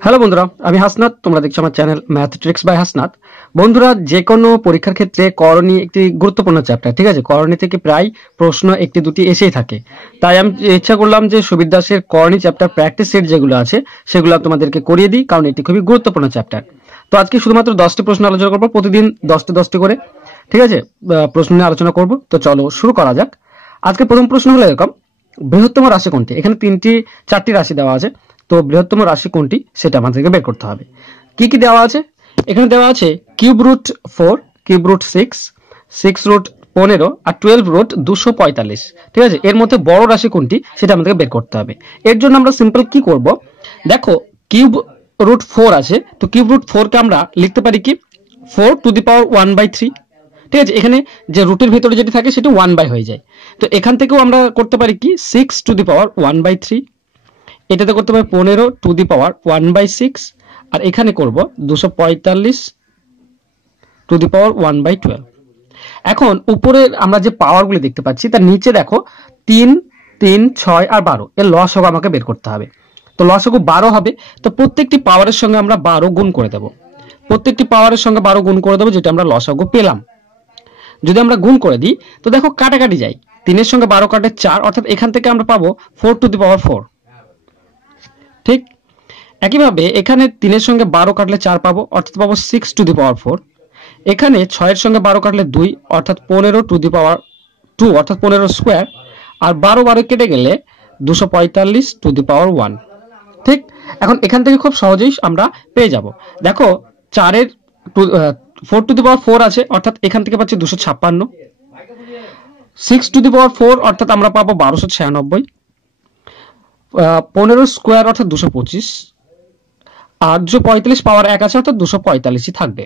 Hello বন্ধুরা, আমি হাসনাত। তোমরা দেখছো আমার channel math tricks by Hasnat. বন্ধুরা, যে কোনো পরীক্ষার ক্ষেত্রে করণী একটি গুরুত্বপূর্ণ চ্যাপ্টার, ঠিক আছে? করণী থেকে প্রায় প্রশ্ন একটি দুটি এসেই থাকে। তাই আমি ইচ্ছা করলাম যে সুবির দাসের করণী চ্যাপ্টার প্র্যাকটিস সেট যেগুলো আছে সেগুলো তোমাদেরকে করিয়ে দিই, কারণ এটি খুবই গুরুত্বপূর্ণ চ্যাপ্টার। তো আজকে শুধুমাত্র 10টি প্রশ্ন আলোচনা করবো, প্রতিদিন 10টি করে, ঠিক আছে? প্রশ্ন নিয়ে আলোচনা করবো। তো চলো শুরু করা যাক। আজকে প্রথম প্রশ্ন হলো এরকম: বৃহত্তম রাশি কোনটি? এখানে 4টি রাশি দেওয়া আছে। তো বৃহত্তম রাশি কোনটি সেটা আমাদেরকে বের করতে হবে। কি কি দেওয়া আছে? এখানে দেওয়া আছে cube root 4, cube root 6, 6 root 15 আর 12 রুট 245। ঠিক আছে, এর মধ্যে বড় রাশি কোনটি সেটা আমাদেরকে বের করতে হবে। এর জন্য আমরা সিম্পল কি করব, দেখো কিউব রুট 4 আছে, তো কিউব রুট 4 কে আমরা লিখতে পারি কি 4 টু দি পাওয়ার 1/3। ঠিক আছে, এখানে যে রুটের ভিতরে যেটি থাকে সেটি 1 হয়ে যায়। তো এখান থেকেও আমরা করতে পারি কি 6 টু দি পাওয়ার 1/3, এটাতে করতে পারি 15 টু দি পাওয়ার 1/6, আর এখানে করব 245 টু দি পাওয়ার 1/12। এখন উপরে আমরা যে পাওয়ারগুলি দেখতে পাচ্ছি তার নিচে দেখো 3, 3, 6 আর 12 এর লসাগু আমাকে বের করতে হবে। তো লসাগু 12 হবে। তো প্রত্যেকটি পাওয়ারের সঙ্গে আমরা 12 গুণ করে দেব, প্রত্যেকটি পাওয়ারের সঙ্গে 12 গুণ করে দেবো, যেটা আমরা লসাগু পেলাম। যদি আমরা গুণ করে দিই তো দেখো কাটাকাটি যায়, 3 এর সঙ্গে 12 কাটে 4, অর্থাৎ এখান থেকে আমরা পাবো 4 টু দি পাওয়ার 4। ঠিক একইভাবে এখানে 3 এর সঙ্গে 12 কাটলে 4 পাবো, অর্থাৎ পাবো 6 টু দি পাওয়ার 4। এখানে 6 এর সঙ্গে 12 কাটলে 2, অর্থাৎ 15 টু দি পাওয়ার 2, অর্থাৎ 15 স্কোয়ার। আর 12 কেটে গেলে 245 টু দি পাওয়ার 1। ঠিক, এখন এখান থেকে খুব সহজেই আমরা পেয়ে যাব। দেখো 4 এর 4 টু দি পাওয়ার 4 আছে, অর্থাৎ এখান থেকে পাচ্ছি 256। 6 টু দি পাওয়ার 4 অর্থাৎ আমরা পাবো 1296। 15 স্কোয়ার অর্থাৎ 225, আর 245 পাওয়ার 1 আছে, অর্থাৎ 245ই থাকবে।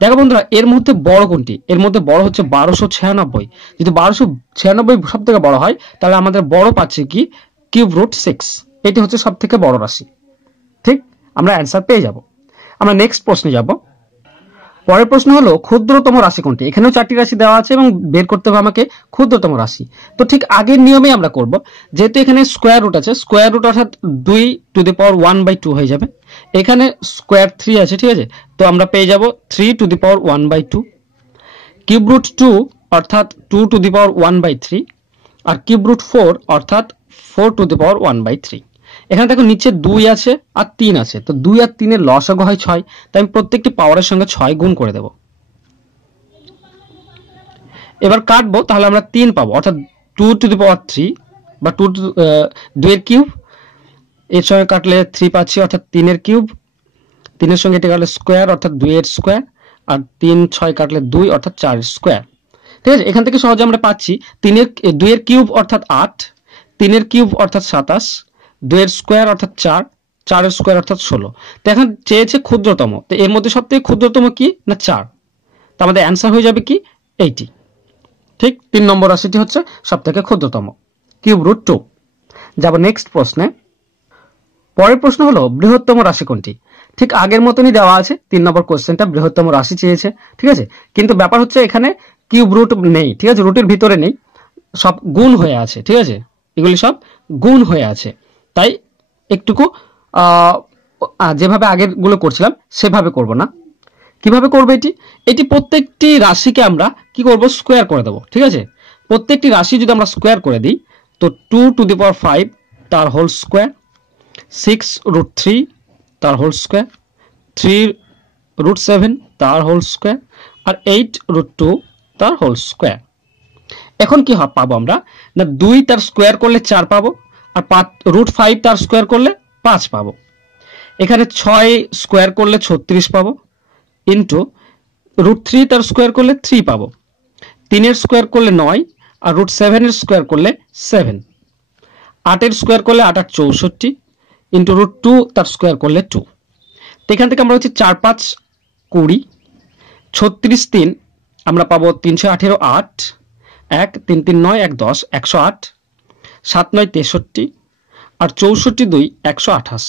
দেখো বন্ধুরা, এর মধ্যে বড় কোনটি? এর মধ্যে বড় হচ্ছে 1296। যদি 1296 সব থেকে বড় হয় তাহলে আমাদের বড় পাচ্ছে কি কিউব রুট 6। এটি হচ্ছে সব থেকে বড় রাশি। ঠিক, আমরা অ্যান্সার পেয়ে যাব। আমরা নেক্সট প্রশ্নে যাব। পরের প্রশ্ন হলো ক্ষুদ্রতম রাশি কোনটি? এখানেও 4টি রাশি দেওয়া আছে এবং বের করতে হবে আমাকে ক্ষুদ্রতম রাশি। তো ঠিক আগের নিয়মে আমরা করব, যেহেতু এখানে স্কোয়ার রুট আছে, স্কোয়ার রুট অর্থাৎ 2 টু দি পাওয়ার 1/2 হয়ে যাবে। এখানে স্কোয়ার 3 আছে, ঠিক আছে, তো আমরা পেয়ে যাব 3 to the power 1/2। Cube root 2 অর্থাৎ 2 টু দি পাওয়ার 1/3, আর কিউব রুট 4 অর্থাৎ 4 টু দি পাওয়ার 1/3। এখানে দেখো নিচে 2 আছে আর 3 আছে, তো 2 আর 3 এর লসাগু হয় 6, তাই আমি প্রত্যেকটি পাওয়ারের সঙ্গে 6 গুণ করে দেব। এবার কাটবো, তাহলে আমরা 3 পাবো, অর্থাৎ 2 টু দি পাওয়ার 3 বা 2 এর কিউব। এর সঙ্গে কাটলে 3 পাচ্ছি, অর্থাৎ 3 এর কিউব। 3 এর সঙ্গে এটা কাটলে স্কোয়ার, অর্থাৎ 2 এর স্কোয়ার। আর 3, 6 কাটলে 2, অর্থাৎ 4 এর স্কোয়ার। ঠিক আছে, এখান থেকে সহজে আমরা পাচ্ছি 2 এর কিউব অর্থাৎ 8, 3 এর কিউব অর্থাৎ 27, 2 এর স্কোয়ার অর্থাৎ 4, 4 এর স্কোয়ার অর্থাৎ 16। তো এখন চেয়েছে ক্ষুদ্রতম, তো এর মধ্যে সব থেকে ক্ষুদ্রতম কি না 4, তো আমাদের অ্যান্সার হয়ে যাবে কি 80। ঠিক, 3 নম্বর রাশিটি হচ্ছে সব থেকে ক্ষুদ্রতম, কিউব রুট 2। যাব নেক্সট প্রশ্নে। পরের প্রশ্ন হলো বৃহত্তম রাশি কোনটি? ঠিক আগের মতনই দেওয়া আছে, 3 নম্বর কোশ্চেনটা বৃহত্তম রাশি চেয়েছে। ঠিক আছে, কিন্তু ব্যাপার হচ্ছে এখানে কিউব রুট নেই, ঠিক আছে, রুটের ভিতরে নেই, সব গুণ হয়ে আছে। ঠিক আছে, এগুলি সব গুণ হয়ে আছে, তাই একটুকু যেভাবে আগের গুলো করছিলাম সেভাবে করব না। কিভাবে করবে এটি? এটি প্রত্যেকটি রাশিকে আমরা কি করব, স্কোয়ার করে দেবো। ঠিক আছে, প্রত্যেকটি রাশি যদি আমরা স্কোয়ার করে দিই তো 2 টু দি পাওয়ার 5 তার হোল স্কোয়ার, 6 রুট 3 তার হোল স্কোয়ার, 3 রুট 7 তার হোল স্কোয়ার, আর 8 রুট 2 তার হোল স্কোয়ার। এখন কি পাবো আমরা না 2 তার স্কোয়ার করলে 4 পাবো, আর রুট 5 তার স্কোয়ার করলে 5 পাবো। এখানে 6 স্কোয়ার করলে 36 পাবো, ইন্টু রুট 3 তার স্কোয়ার করলে 3 পাবো, 3 এর স্কোয়ার করলে 9, আর রুট 7 এর স্কোয়ার করলে 7, 8 এর স্কোয়ার করলে 8 8 64, ইন্টু রুট 2 তার স্কোয়ার করলে 2। তো এখান থেকে আমরা হচ্ছে 4 5 20, 36 3 আমরা পাবো 318, 8 1 3 3 9 1 10 108, 7 9 63, আর 64 2 128।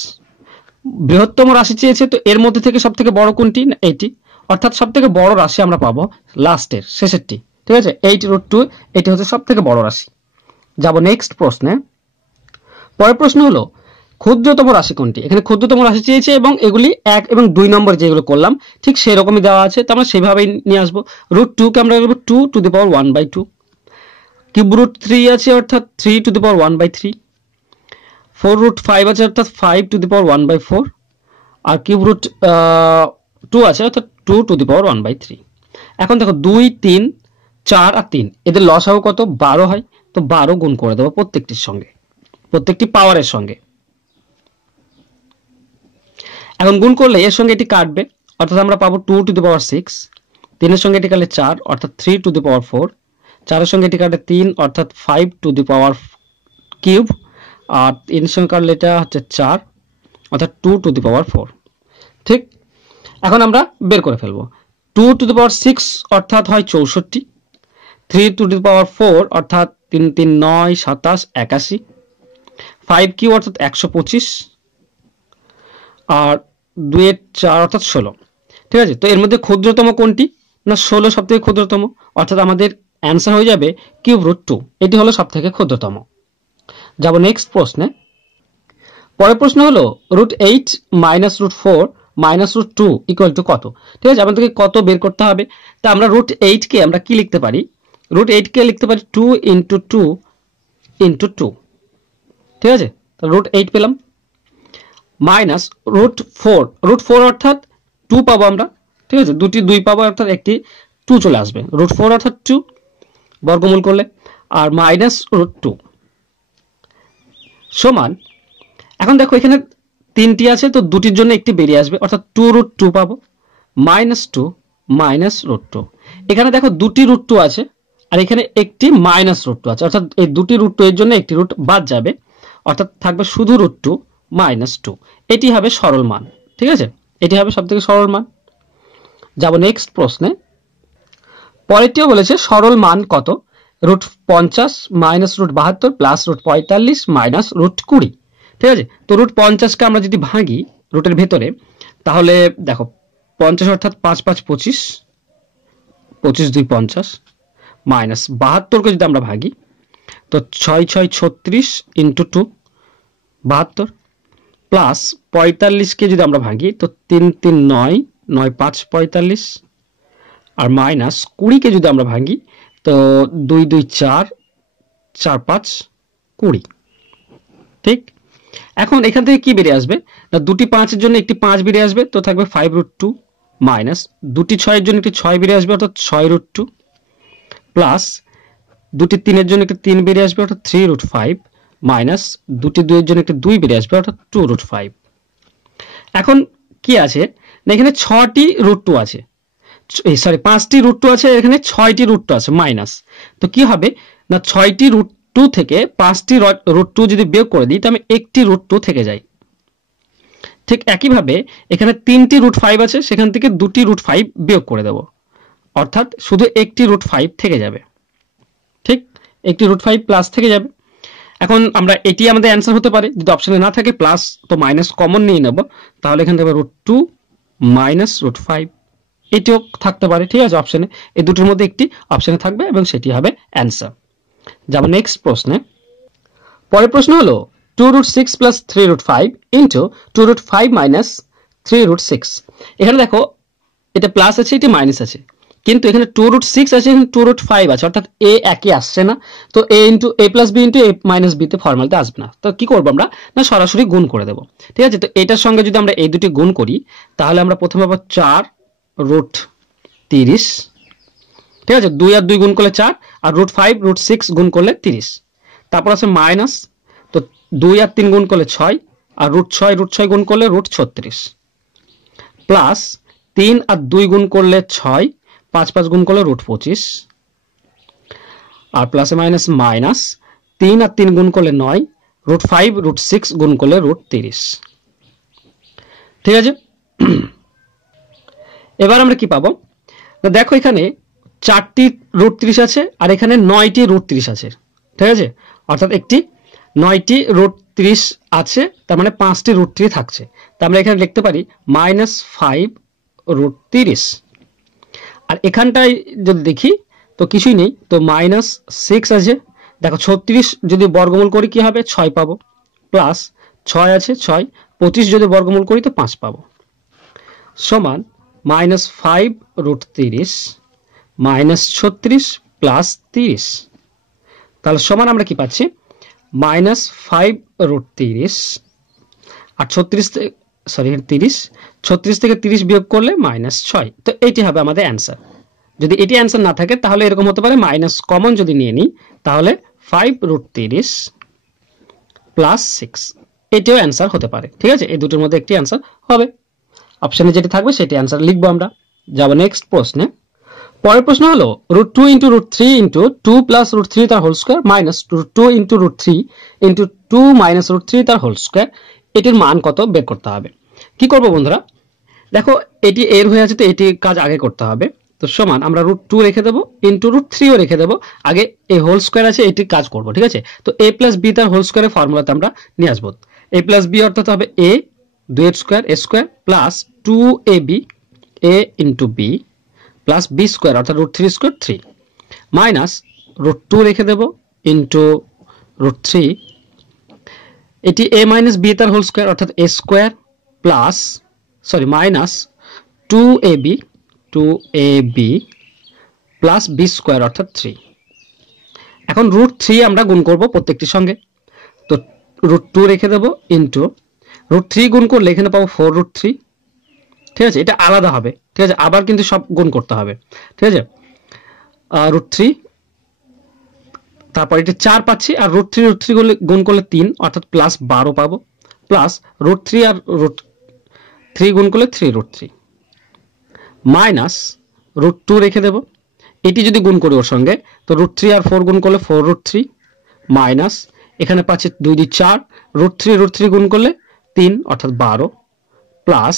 বৃহত্তম রাশি চেয়েছে, তো এর মধ্যে থেকে সব থেকে বড় কোনটি? এটি, অর্থাৎ সব থেকে বড় রাশি আমরা পাবো লাস্টের শেষেরটি। ঠিক আছে, 8 রুট 2 এটি হচ্ছে সব থেকে বড় রাশি। যাব নেক্সট প্রশ্নে। পরের প্রশ্ন হলো ক্ষুদ্রতম রাশি কোনটি, এখানে ক্ষুদ্রতম রাশি চেয়েছে এবং এগুলি 1 এবং 2 নম্বর যেগুলো করলাম ঠিক সেই রকমই দেওয়া আছে, তো আমরা সেভাবেই নিয়ে আসবো। √2 কে আমরা লিখব 2⁻1/2, কিউব √3 আছে অর্থাৎ 3⁻1/3, 4√5 আছে অর্থাৎ 5⁻1/4, আর কিউব √2 আছে অর্থাৎ 2⁻1/3। এখন দেখো 2, 3, 4 আর 3 এদের লসাগু কত, 12 হয়, তো 12 গুণ করে দেবো প্রত্যেকটির সঙ্গে, প্রত্যেকটি পাওয়ারের সঙ্গে। এখন গুণ করলে এর সঙ্গে এটি কাটবে অর্থাৎ আমরা পাবো 2⁻6, 3 এর সঙ্গে এটি কাটলে 4 অর্থাৎ 3⁻4, 4 এর সঙ্গে এটি কাটলে 3 অর্থাৎ 5⁻³ আর 3 এর সঙ্গে কাটলে এটা হচ্ছে 4 অর্থাৎ 2⁻4। ঠিক, এখন আমরা বের করে ফেলবো। 2⁻6 অর্থাৎ হয় 64, 3⁻4 অর্থাৎ 3 3 9 27 81, 5³ অর্থাৎ 125 আর 2 এর 4 অর্থাৎ 16। ঠিক আছে, তো এর মধ্যে ক্ষুদ্রতম কোনটি, না 16 সবথেকে ক্ষুদ্রতম, অর্থাৎ আমাদের অ্যান্সার হয়ে যাবে কিউব√2, এটি হলো সবথেকে ক্ষুদ্রতম। যাব নেক্সট প্রশ্নে। পরের প্রশ্ন হলো √8 - √4 - √2 = কত। ঠিক আছে, আমাদেরকে কত বের করতে হবে। তা আমরা √8 কে আমরা কি লিখতে পারি, √8 কে লিখতে পারি 2 × 2 × 2। ঠিক আছে, তো √8 পেলাম, মাইনাস √4 অর্থাৎ 2 পাবো আমরা। ঠিক আছে, দুটি 2 পাবো অর্থাৎ একটি 2 চলে আসবে, √4 অর্থাৎ 2 বর্গমূল করলে, আর মাইনাস √2 সমান, এখন দেখো এখানে 3টি আছে তো দুটির জন্য একটি বেরিয়ে আসবে অর্থাৎ 2√2 পাবো, -2 -√2। এখানে দেখো দুটি √2 আছে আর এখানে একটি -√2 আছে, অর্থাৎ এই দুটি √2 এর জন্য একটি রুট বাদ যাবে অর্থাৎ থাকবে শুধু √2 -2। এটি হবে সরল মান। ঠিক আছে, এটি হবে সবথেকে সরল মান। যাব নেক্সট প্রশ্নে। পরেরটিও বলেছে সরল মান কত, √50 - √72 + √45 - √20। ঠিক আছে, তো √50 কে আমরা যদি ভাঙি রুটের ভেতরে, তাহলে দেখো 50 অর্থাৎ 5 5 25, 25 2 50, মাইনাস 72 কে যদি আমরা ভাগি তো 6 6 36 × 2 72, প্লাস 45 কে যদি আমরা ভাগি তো 3 3 9 9 5 45, আর মাইনাস 20 কে যদি আমরা ভাঙি তো 2 2 4 4 5 20। ঠিক, এখন এখান থেকে কি বেরিয়ে আসবে না, দুটি 5 এর জন্য একটি 5 বেরিয়ে আসবে তো থাকবে 5√2, মাইনাস দুটি 6 এর জন্য একটি 6 বেরিয়ে আসবে অর্থাৎ 6√2, প্লাস দুটি 3 এর জন্য একটি 3 বেরিয়ে আসবে অর্থাৎ 3√5, মাইনাস দুটি 2 এর জন্য একটি 2 বেরিয়ে আসবে অর্থাৎ 2√5। এখন কি আছে না, এখানে 6টি √2 আছে, সরি 5টি √2 আছে, এখানে 6টি √2 আছে মাইনাস, তো কি হবে না 6টি √2 থেকে 5টি √2 যদি বিয়োগ করে দিই তাহলে একটি √2 থেকে যায়। ঠিক একইভাবে এখানে 3টি √5 আছে, সেখান থেকে দুটি √5 বিয়োগ করে দেব অর্থাৎ শুধু একটি √5 থেকে যাবে। ঠিক, একটি √5 প্লাস থেকে যাবে। এখন আমরা এটি আমাদের অ্যান্সার হতে পারে, যদি অপশনে না থাকে প্লাস তো মাইনাস কমন নিয়ে নেব, তাহলে এখান থেকে √2 -√5 এটিও থাকতে পারে। ঠিক আছে, অপশনে এই দুটোর মধ্যে একটি অপশনে থাকবে এবং সেটি হবে অ্যান্সার। যাব নেক্সট প্রশ্নে। পরের প্রশ্ন হলো 2√6 + 3√5 × 2√5 - 3√6। এখানে দেখো এটা প্লাস আছে এটি মাইনাস আছে, কিন্তু এখানে 2√6 আছে, এখানে 2√5 আছে, অর্থাৎ এ একই আসছে না, তো a + b × a - b তে ফর্মালিতে আসবে না। তো কি করবো আমরা না সরাসরি গুণ করে দেব। ঠিক আছে, তো এটার সঙ্গে যদি আমরা এই দুটি গুণ করি তাহলে আমরা প্রথমে পাবো 4√30। ঠিক আছে, 2 আর 2 গুণ করলে 4, আর √5 √6 গুণ করলে 30, তারপর আছে মাইনাস, তো 2 আর 3 গুণ করলে 6, আর √6 গুণ করলে √36, প্লাস 3 আর 2 গুণ করলে 6, 5 5 গুণ করলে √25, আর প্লাসে মাইনাস মাইনাস 3 আর 3 গুণ করলে 9, √5 √6 গুণ করলে √30। ঠিক আছে, এবার আমরা কি পাবো না, দেখো এখানে 4টি √30 আছে আর এখানে 9টি √30 আছে। ঠিক আছে, অর্থাৎ একটি 9টি √30 আছে, তার মানে 5টি √3 থাকছে, তা আমরা এখানে লিখতে পারি -5√30। আর এখানটায় যদি দেখি তো কিছুই নেই, তো -6 আছে। দেখো 36 যদি বর্গমূল করি কি হবে 6 পাবো, প্লাস 6 আছে 6, 25 যদি বর্গমূল করি তো 5 পাবো, সমান -5√30 -36 প্লাস 30। তাহলে সমান আমরা কি পাচ্ছি, -5√30 আর 36 থেকে 30 বিয়োগ করলে -6। তো এইটি হবে আমাদের অ্যান্সার। যদি এটি অ্যান্সার না থাকে তাহলে এরকম হতে পারে, মাইনাস কমন যদি নিয়ে নিই তাহলে 5√30 প্লাস 6, এটিও অ্যান্সার হতে পারে। ঠিক আছে, এই দুটোর মধ্যে একটি অ্যান্সার হবে, অপশনে যেটি থাকবে সেটি অ্যান্সার লিখবো আমরা। যাব নেক্সট প্রশ্নে। পরের প্রশ্ন হলো √2 × √3 × 2 প্লাস √3 তার হোল স্কয়ার মাইনাস √2 × √3 × 2 মাইনাস √3 তার হোল স্কয়ার, এটির মান কত বের করতে হবে। কি করব বন্ধুরা, দেখো এটি এর হয়ে আছে তো এটি কাজ আগে করতে হবে। তো সমান আমরা √2 রেখে দেবো, ইন্টু √3ও রেখে দেবো, আগে এই হোল স্কয়ার আছে এটি কাজ করব। ঠিক আছে, তো a প্লাস b তার হোল স্কয়ারের ফর্মুলাতে আমরা নিয়ে আসবো। a প্লাস b অর্থাৎ হবে a 2 এর square a square plus 2ab a into b plus b square অর্থাৎ √3 স্কয়ার 3 মাইনাস √2 রেখে দেবো ইন্টু √3, এটি a মাইনাস b তার হোল স্কয়ার অর্থাৎ a square plus minus 2ab plus b square অর্থাৎ 3। এখন √3 আমরা গুণ করব প্রত্যেকটির সঙ্গে, তো √2 রেখে দেব ইন্টু √3 গুণ করলে এখানে পাবো 4√3। ঠিক আছে, এটা আলাদা হবে। ঠিক আছে, আবার কিন্তু সব গুণ করতে হবে। ঠিক আছে, √3 তারপর এটা 4 পাচ্ছি, আর √3 গুণ করলে 3 অর্থাৎ প্লাস 12 পাবো, প্লাস √3 আর √3 গুণ করলে 3√3 মাইনাস √2 রেখে দেব, এটি যদি গুণ করি ওর সঙ্গে তো √3 আর 4 গুণ করলে 4√3 মাইনাস এখানে পাচ্ছি 2 2 4, √3 গুণ করলে 3 অর্থাৎ 12 প্লাস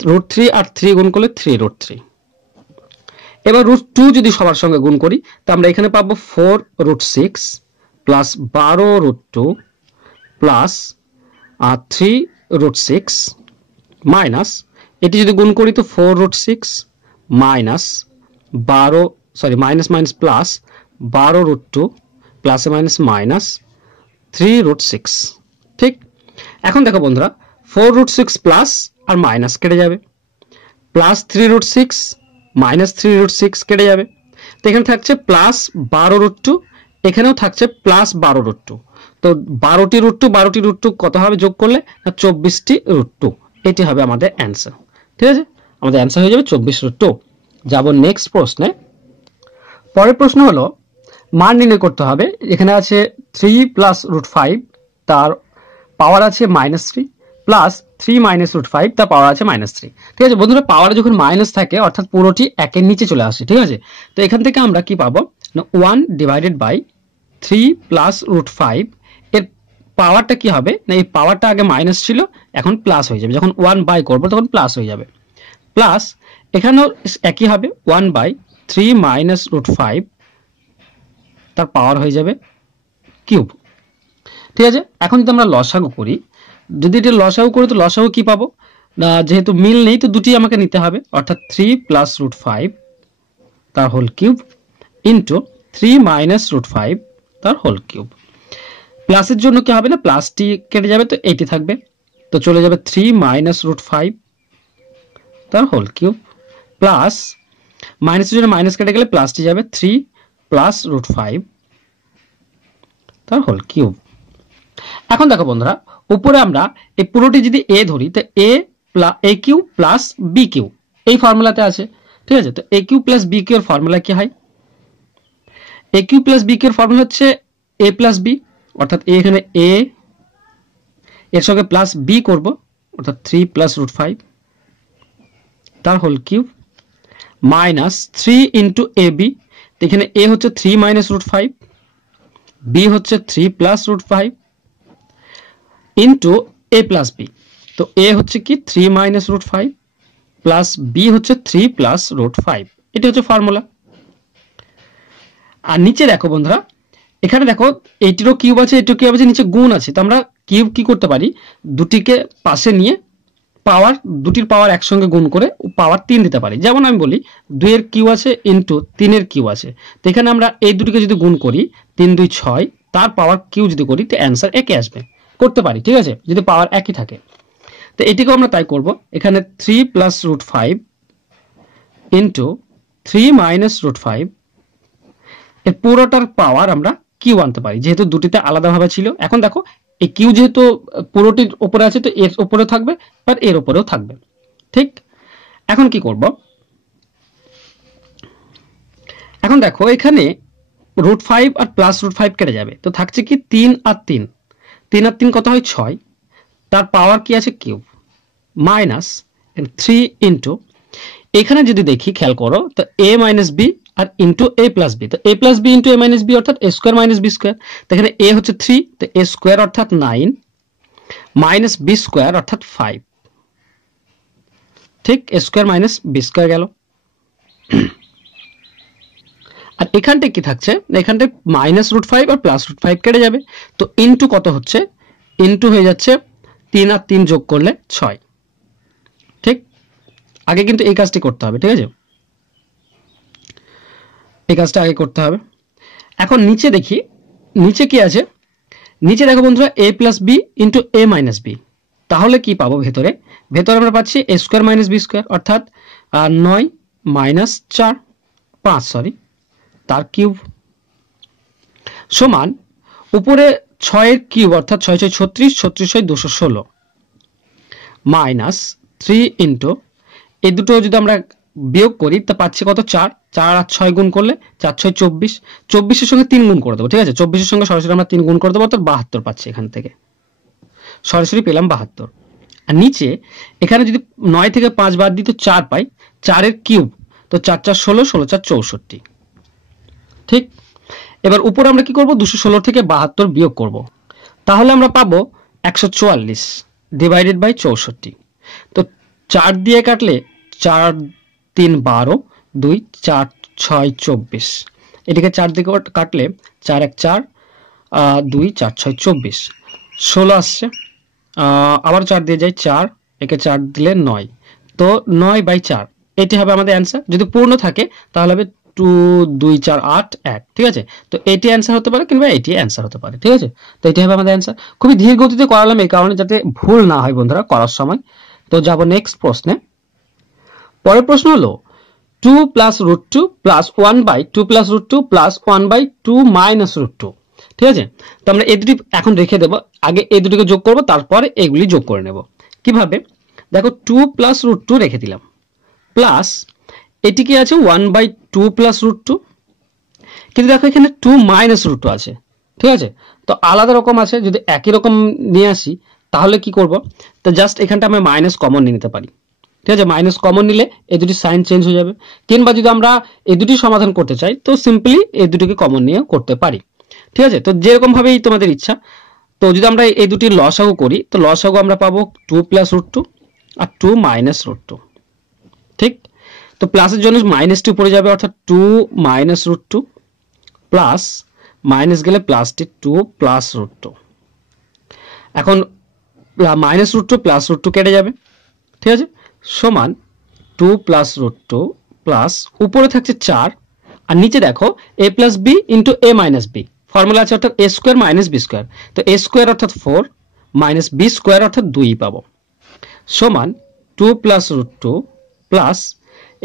√3 আর 3 গুণ করলে 3√3। এবার √2 যদি সবার সঙ্গে গুণ করি তো আমরা এখানে পাবো 4√6 প্লাস 12√2 প্লাস 3√6 মাইনাস এটি যদি গুণ করি তো 4√6 মাইনাস 12 মাইনাস প্লাস 12√2 প্লাসে মাইনাস মাইনাস 3√6। ঠিক, এখন দেখো বন্ধুরা 4√6 প্লাস আর মাইনাস কেটে যাবে, প্লাস 3√6 মাইনাস 3√6 কেটে যাবে, তো এখানে থাকছে প্লাস 12√2, এখানেও থাকছে প্লাস 12√2, তো 12টি √2 কত হবে যোগ করলে না 24টি √2, এটি হবে আমাদের অ্যান্সার। ঠিক আছে, আমাদের অ্যান্সার হয়ে যাবে 24√2। যাব নেক্সট প্রশ্নে। পরের প্রশ্ন হলো মান নির্ণয় করতে হবে। এখানে আছে 3 প্লাস √5 তার পাওয়ার আছে -3 প্লাস 3 মাইনাস √5 তার পাওয়ার আছে -3। ঠিক আছে বন্ধুরা, পাওয়ার যখন মাইনাস থাকে অর্থাৎ পুরোটি একের নিচে চলে আসে। ঠিক আছে, তো এখান থেকে আমরা কি পাবো না 1 ডিভাইডেড বাই 3 প্লাস √5, এর পাওয়ারটা কি হবে না এই পাওয়ারটা আগে মাইনাস ছিল এখন প্লাস হয়ে যাবে, যখন 1 বাই করবো তখন প্লাস হয়ে যাবে, প্লাস এখানেও একই হবে 1 বাই 3 মাইনাস √5 তার পাওয়ার হয়ে যাবে কিউব। ঠিক আছে, এখন যদি আমরা লসাগু করি, যদি এটা লসাগু করি তো লসাগু কি পাবো না, যেহেতু মিল নেই তো দুটি আমাকে নিতে হবে, অর্থাৎ 3 প্লাস √5 তার হোল কিউব ইন্টু 3 মাইনাস √5 তার হোল কিউব। প্লাসের জন্য কি হবে না প্লাসটি কেটে যাবে তো এইটি থাকবে, তো চলে যাবে 3 মাইনাস √5 তার হোল কিউব প্লাস মাইনাসের জন্য মাইনাস কেটে গেলে প্লাসটি যাবে 3 প্লাস √5 তার হোল কিউব। এখন দেখো বন্ধুরা, উপরে আমরা এই পুরোটি যদি a ধরি তো a cube plus b cube এই ফর্মুলাতে আছে। ঠিক আছে, তো a cube plus b cube এর ফর্মুলা কি হয়, a cube plus b cube এর ফর্মুলা হচ্ছে a প্লাস b, অর্থাৎ এখানে a এর সঙ্গে প্লাস b করব অর্থাৎ 3 প্লাস √5 তার whole cube minus 3 into ab, এখানে a হচ্ছে 3 মাইনাস √5, b হচ্ছে 3 plus √5 into a plus b, তো a হচ্ছে কি 3 মাইনাস √5 প্লাস b হচ্ছে 3 প্লাস √5, এটা হচ্ছে ফর্মুলা। আর নিচে দেখো বন্ধুরা, এখানে দেখো এইটিরও কিউব আছে এটিরও কিউব আছে, নিচে গুণ আছে, তো আমরা কিউব কি করতে পারি দুটিকে পাশে নিয়ে পাওয়ার দুটির পাওয়ার একসঙ্গে গুণ করে পাওয়ার 3 দিতে পারি। যেমন আমি বলি 2 এর কিউ আছে ইন্টু 3 এর কিউ আছে, তো এখানে আমরা এই দুটিকে যদি গুণ করি 3 2 6 তার পাওয়ার কিউ যদি করি তো অ্যান্সার একে আসবে। করতে পারি, ঠিক আছে, যদি পাওয়ার একই থাকে। তো এটিকেও আমরা তাই করব, এখানে 3 plus root 5 into 3 minus root 5, এর পুরোটার পাওয়ার আমরা কিউ আনতে পারি, যেহেতু দুটিতে আলাদাভাবে ছিল। এখন দেখো এই কিউ যেহেতু পুরোটির উপরে আছে, তো এর উপরে থাকবে আর এর উপরেও থাকবে, ঠিক। এখন কি করব, এখন দেখো এখানে রুট 5 আর প্লাস রুট 5 কেটে যাবে, তো থাকছে কি 3 আর 3, 3 আর 3 কত হয় 6, তার পাওয়ার কি আছে কিউব, মাইনাস 3 ইন্টু, এখানে যদি দেখি খেয়াল করো তো a মাইনাস বি আর ইন্টু a প্লাস বি, তো a plus B into a minus b অর্থাৎ a square minus B square, তো এখানে a হচ্ছে 3, তো a স্কোয়ার অর্থাৎ 9 মাইনাস বি স্কোয়ার অর্থাৎ 5, ঠিক, a square minus B square গেল। আর এখানটা কি থাকছে, এখানটা মাইনাস রুট 5 আর প্লাস রুট 5 কেটে যাবে, তো ইন্টু কত হচ্ছে, ইন্টু হয়ে যাচ্ছে 3 আর 3 যোগ করলে 6, ঠিক। আগে কিন্তু এই কাজটি করতে হবে, ঠিক আছে, এই কাজটা আগে করতে হবে। এখন নিচে দেখি, নিচে কি আছে, নিচে দেখো বন্ধুরা a plus B into a minus B, তাহলে কি পাবো ভেতরে, ভেতরে আমরা পাচ্ছি a square minus B square অর্থাৎ 9 মাইনাস 4 5 সরি তার কিউব, সমান উপরে 6 এর কিউব অর্থাৎ 6 6 36, 36 হয় 216 মাইনাস 3 ইন্টু এই দুটো যদি আমরা বিয়োগ করি তা পাচ্ছি কত 4, 4 আর 6 গুণ করলে 4 6 24, 24 এর সঙ্গে 3 গুণ করে দেবো, ঠিক আছে, 24 এর সঙ্গে সরাসরি আমরা 3 গুণ করে দেবো, অর্থাৎ 72 পাচ্ছি, এখান থেকে সরাসরি পেলাম 72। আর নিচে এখানে যদি 9 থেকে 5 বাদ দিই তো 4 পাই, 4 এর কিউব, তো 4 4 16, 16 4 64, ঠিক। এবার উপরে আমরা কি করব, 216 থেকে 72 বিয়োগ করব, তাহলে আমরা পাবো 144 ডিভাইডেড বাই 64, তো 4 দিয়ে কাটলে 4 3 12, 2 4 6 24, এটিকে 4 দিয়ে কাটলে 4 1 4, 2 4 6 24, 16 আসছে, আবার 4 দিয়ে যাই 4, একে 4 দিলে 9, তো 9 বাই 4 এটি হবে আমাদের অ্যান্সার। যদি পূর্ণ থাকে তাহলে হবে 2 2 4 8 1, ঠিক আছে, তো এটি অ্যান্সার হতে পারে কিংবা এটি অ্যান্সার হতে পারে, ঠিক আছে, তো এটি হবে আমাদের অ্যান্সার। খুবই ধীর গতিতে করালাম এই কারণে যাতে ভুল না হয় বন্ধুরা করার সময়। তো যাব নেক্সট প্রশ্নে। পরের প্রশ্ন হলো 2 plus root 2 plus 1 by 2 plus root 2 plus 1 by 2 minus root 2, ঠিক আছে, তো আমরা এই দুটি এখন রেখে দেবো, আগে এই দুটিকে যোগ করব তারপরে এগুলি যোগ করে নেব। কিভাবে, দেখো 2 প্লাস রুট 2 রেখে দিলাম, প্লাস এটি কি আছে 1 বাই 2 প্লাস রুট 2, কিন্তু দেখো এখানে 2 মাইনাস রুট 2 আছে, ঠিক আছে, তো আলাদা রকম আছে, যদি একই রকম নিয়ে আসি তাহলে কি করব, তো জাস্ট এখানটা আমরা মাইনাস কমন নিয়ে নিতে পারি, ঠিক আছে, মাইনাস কমন নিলে এই দুটি সাইন চেঞ্জ হয়ে যাবে, কিংবা যদি আমরা এই দুটি সমাধান করতে চাই তো সিম্পলি এই দুটিকে কমন নিয়ে করতে পারি, ঠিক আছে, তো যেরকম ভাবেই তোমাদের ইচ্ছা। তো যদি আমরা এই দুটির লসাগু করি তো লসাগু আমরা পাবো 2 প্লাস রুট 2 আর 2 মাইনাস রুট 2, ঠিক, তো প্লাসের জন্য মাইনাসটি উপরে যাবে অর্থাৎ 2 মাইনাস রুট 2 প্লাস মাইনাস গেলে প্লাসটি 2 প্লাস রুট 2, এখন মাইনাস রুট 2 প্লাস রুট 2 কেটে যাবে, ঠিক আছে, সমান 2 প্লাস রুট 2 প্লাস উপরে থাকছে 4 আর নিচে দেখো a plus B into a minus B, formula আছে অর্থাৎ a square minus B square, তো a স্কোয়ার অর্থাৎ 4 মাইনাস বি স্কোয়ার অর্থাৎ 2 পাবো, সমান 2 প্লাস রুট 2 প্লাস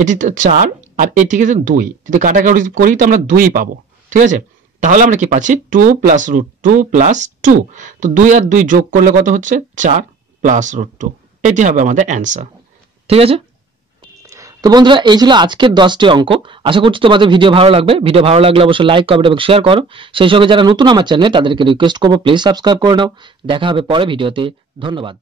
এটি 4 আর এটিকে 2, যদি কাটাকাটি করি তো আমরা 2 পাবো, ঠিক আছে, তাহলে আমরা কি পাচ্ছি 2 প্লাস রুট 2 প্লাস 2, তো 2 আর 2 যোগ করলে কত হচ্ছে 4 প্লাস রুট 2, এটি হবে আমাদের অ্যান্সার, ঠিক আছে। তো বন্ধুরা এই ছিল আজকের 10টি অঙ্ক। আশা করছি তোমাদের ভিডিও ভালো লাগবে। ভিডিও ভালো লাগলে অবশ্যই লাইক কমেন্ট এবং শেয়ার করো। সেই সঙ্গে যারা নতুন আমার চ্যানেলে তাদেরকে রিকোয়েস্ট করবো প্লিজ সাবস্ক্রাইব করে নাও। দেখা হবে পরে ভিডিওতে। ধন্যবাদ।